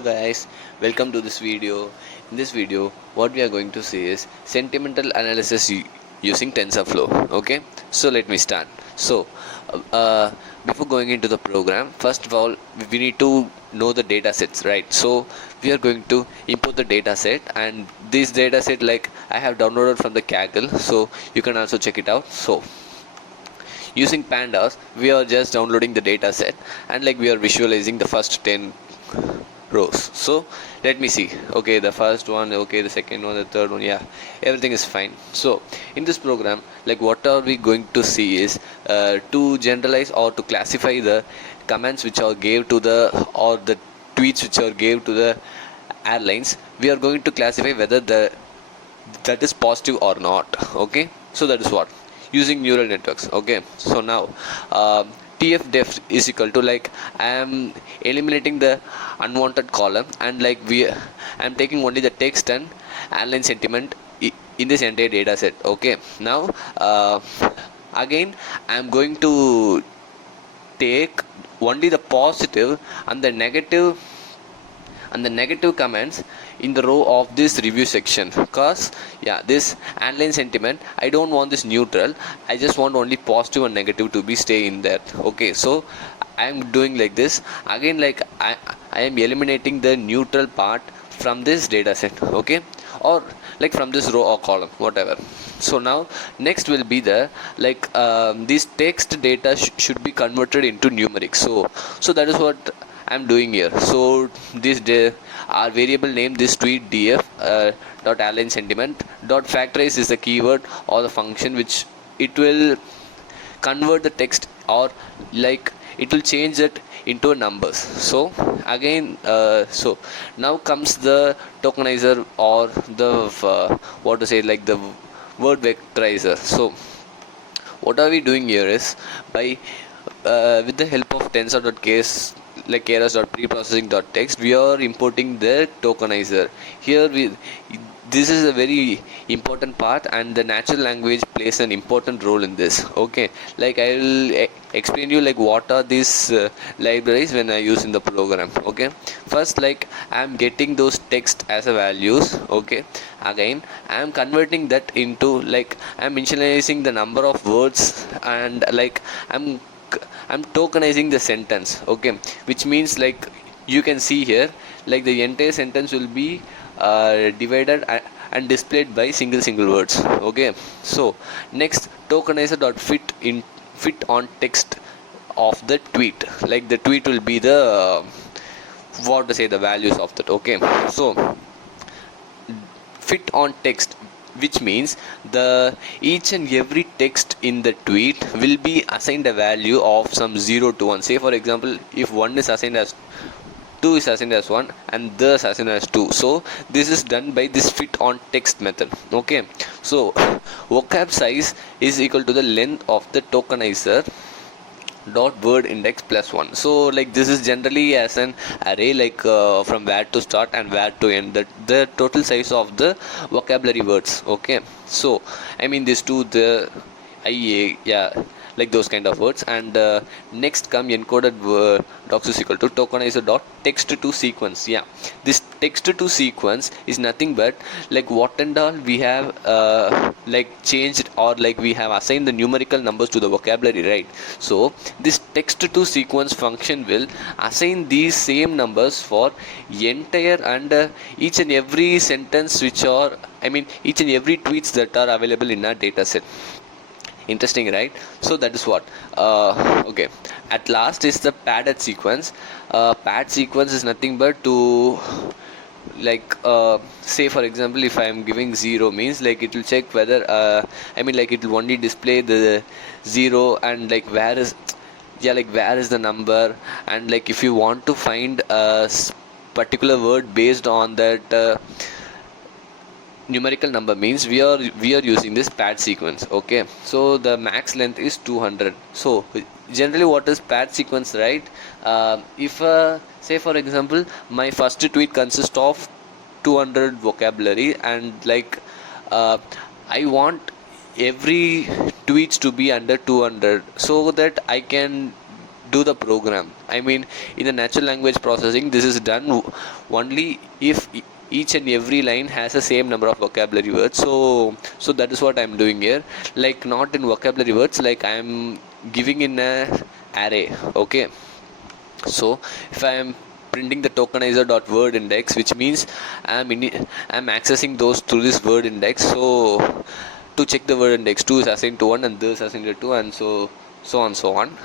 guys, welcome to this video. In this video, what we are going to see is sentimental analysis using TensorFlow. Okay, so let me start. So, before going into the program, first of all, we need to know the data sets, right? So, we are going to import the data set, and this data set, like I have downloaded from the Kaggle, so you can also check it out. So, using Pandas, we are just downloading the data set, and like we are visualizing the first 10 rows. So let me see. Okay, the first one, okay, the second one, the third one, yeah, everything is fine. So in this program, like what are we going to see is to generalize or to classify the commands which are gave to the or the tweets which are gave to the airlines. We are going to classify whether that is positive or not. Okay, so that is what using neural networks. Okay, so now tf-def is equal to, like, I am eliminating the unwanted column, and like I am taking only the text and airline sentiment in this entire data set. Okay, now again I am going to take only the positive and the negative comments in the row of this review section, because yeah, this airline sentiment, I don't want this neutral, I just want only positive and negative to be stay in there. Okay, so I am doing like this. Again, like I am eliminating the neutral part from this data set. Okay, or like from this row or column, whatever. So now next will be the, like, this text data should be converted into numeric. So that is what I'm doing here. So this our variable name, this tweet df dot airline sentiment dot factorize is the keyword or the function which it will convert the text, or like it will change it into numbers. So again, so now comes the tokenizer, or the what to say, like the word vectorizer. So what are we doing here is, by with the help of tensor.keras, like keras.preprocessing.text, we are importing the tokenizer. Here this is a very important part, and the natural language plays an important role in this. Okay, like I will explain you like what are these libraries when I use in the program. Okay, first, like I am getting those text as a values. Okay, again I am converting that into, like, I am initializing the number of words, and like I'm tokenizing the sentence. Okay, which means, like, you can see here, like the entire sentence will be divided and displayed by single words. Okay, so next, tokenizer.fit on text of the tweet, like the tweet will be the what to say, the values of that. Okay, so fit on text, which means the each and every text in the tweet will be assigned a value of some 0 to 1. Say for example, if 1 is assigned as 2 is assigned as 1 and the is assigned as 2. So this is done by this fit on text method. Okay, so vocab size is equal to the length of the tokenizer dot word index plus 1. So like this is generally as an array, like from where to start and where to end, the total size of the vocabulary words. Okay, so I mean this to the IA, yeah, like those kind of words. And next come encoded docs is equal to tokenizer dot text to sequence. Yeah, this text to sequence is nothing but like what and all we have like changed, or like we have assigned the numerical numbers to the vocabulary, right? So this text to sequence function will assign these same numbers for entire and each and every sentence which are, I mean each and every tweets that are available in our data set. Interesting, right? So that is what okay, at last is the padded sequence. Pad sequence is nothing but to, like, say for example, if I am giving 0, means like it will check whether I mean like it will only display the 0, and like where is, yeah, like where is the number. And like if you want to find a particular word based on that numerical number, means we are using this pad sequence. Okay, so the max length is 200. So generally what is pad sequence, right? If say for example my first tweet consists of 200 vocabulary, and like I want every tweets to be under 200, so that I can do the program. I mean, in the natural language processing, this is done only if each and every line has the same number of vocabulary words. So that is what I'm doing here. Like, not in vocabulary words, like I'm giving in a array. Okay, so if I am printing the tokenizer.word index, which means I'm accessing those through this word index. So to check the word index, 2 is assigned to 1 and this is assigned to 2, and so on.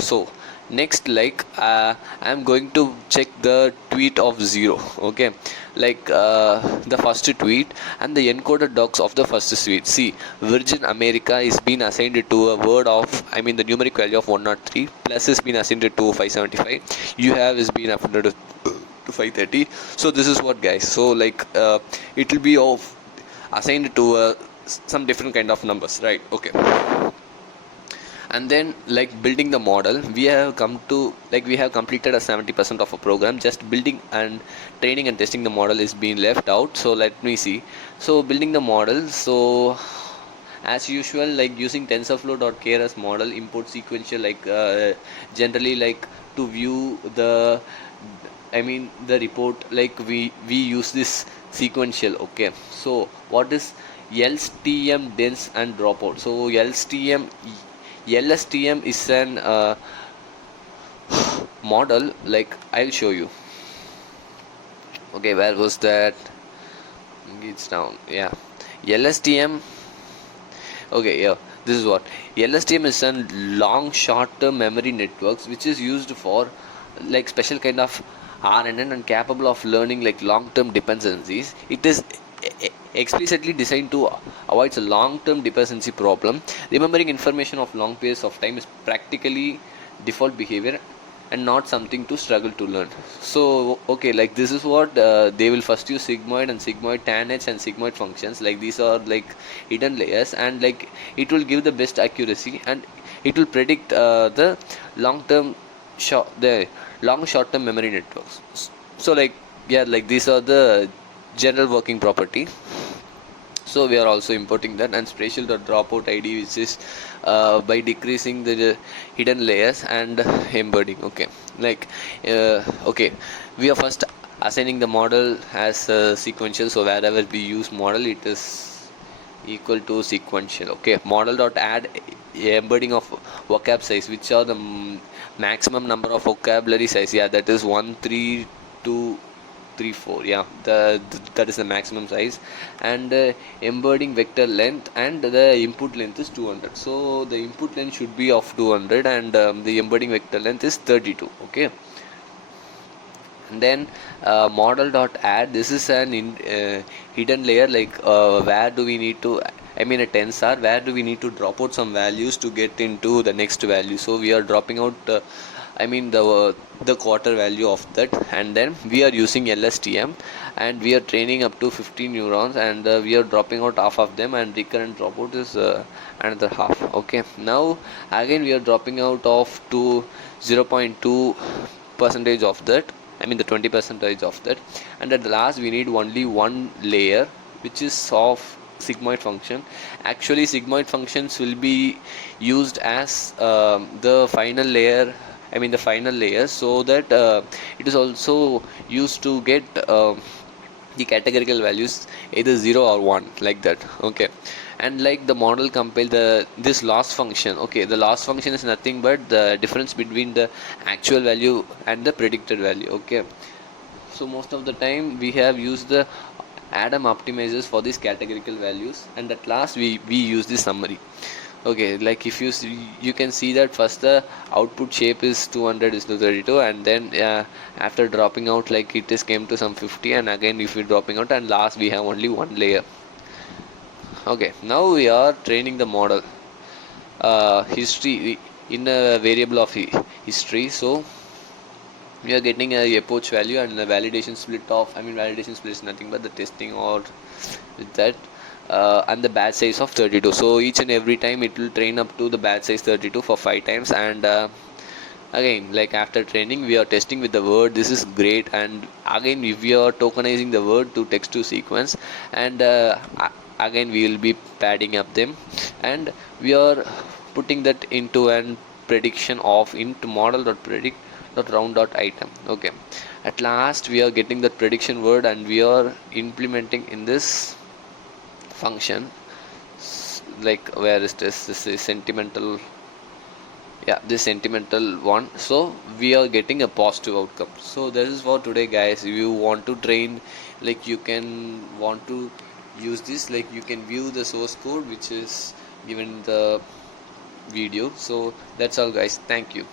So next, like I'm going to check the tweet of 0. Okay, like the first tweet and the encoded docs of the first tweet. See, Virgin America is being assigned to a word of, I mean the numeric value of 103, plus is being assigned to 575, you have is being assigned to 530. So this is what, guys. So like it will be of assigned to some different kind of numbers, right? Okay, and then like building the model, we have completed a 70% of a program. Just building and training and testing the model is being left out. So let me see. So building the model, so as usual, like using TensorFlow.Keras model, import sequential, like generally, like to view the, I mean the report, like we use this sequential. Okay, so what is Lstm dense and dropout? So Lstm is an model, like I'll show you. Okay, where was that? It's down. Yeah, Lstm. Okay, yeah, this is what Lstm is a long short-term memory networks, which is used for like special kind of RNN and capable of learning like long-term dependencies. It is explicitly designed to avoid a long-term dependency problem. Remembering information of long periods of time is practically default behavior and not something to struggle to learn. So okay, like this is what they will first use sigmoid and sigmoid tan h and sigmoid functions. Like these are like hidden layers, and like it will give the best accuracy, and it will predict the long-term short-term memory networks. So like, yeah, like these are the general working property. So we are also importing that, and spatial.dropout id, which is by decreasing the hidden layers and embedding. Okay, like okay, we are first assigning the model as sequential. So wherever we use model, it is equal to sequential. Okay, model.add embedding of vocab size, which are the maximum number of vocabulary size. Yeah, that is 13234. Yeah, that is the maximum size. And embedding vector length, and the input length is 200. So the input length should be of 200, and the embedding vector length is 32. Okay, and then model.add, this is an hidden layer, like where do we need to, I mean a tensor, where do we need to drop out some values to get into the next value. So we are dropping out I mean the quarter value of that, and then we are using Lstm, and we are training up to 15 neurons, and we are dropping out half of them, and recurrent dropout is another half. Okay, now again we are dropping out of to 0.2 percentage of that, I mean the 20% of that, and at the last we need only one layer, which is of sigmoid function. Actually sigmoid functions will be used as the final layer, I mean the final layer, so that it is also used to get the categorical values either 0 or 1, like that. Okay, and like the model compile this loss function. Okay, the loss function is nothing but the difference between the actual value and the predicted value. Okay, so most of the time we have used the Adam optimizers for these categorical values, and at last we use the summary. Okay, like if you see, you can see that first the output shape is 200 is to 32, and then after dropping out, like it is came to some 50, and again if we dropping out, and last we have only one layer. Okay, now we are training the model history in a variable of history. So we are getting a epoch value and the validation split of, I mean validation split is nothing but the testing or with that, and the batch size of 32. So each and every time it will train up to the batch size 32 for 5 times, and again like after training we are testing with the word. This is great, and again if we are tokenizing the word to text to sequence, and again we will be padding up them, and we are putting that into an prediction of int model dot predict dot round dot item. Okay, at last we are getting that prediction word and we are implementing in this function. Like, where is this is sentimental. Yeah, this sentimental one. So we are getting a positive outcome. So this is for today, guys. If you want to train, like, you can want to use this, like, you can view the source code which is given in the video. So that's all, guys. Thank you.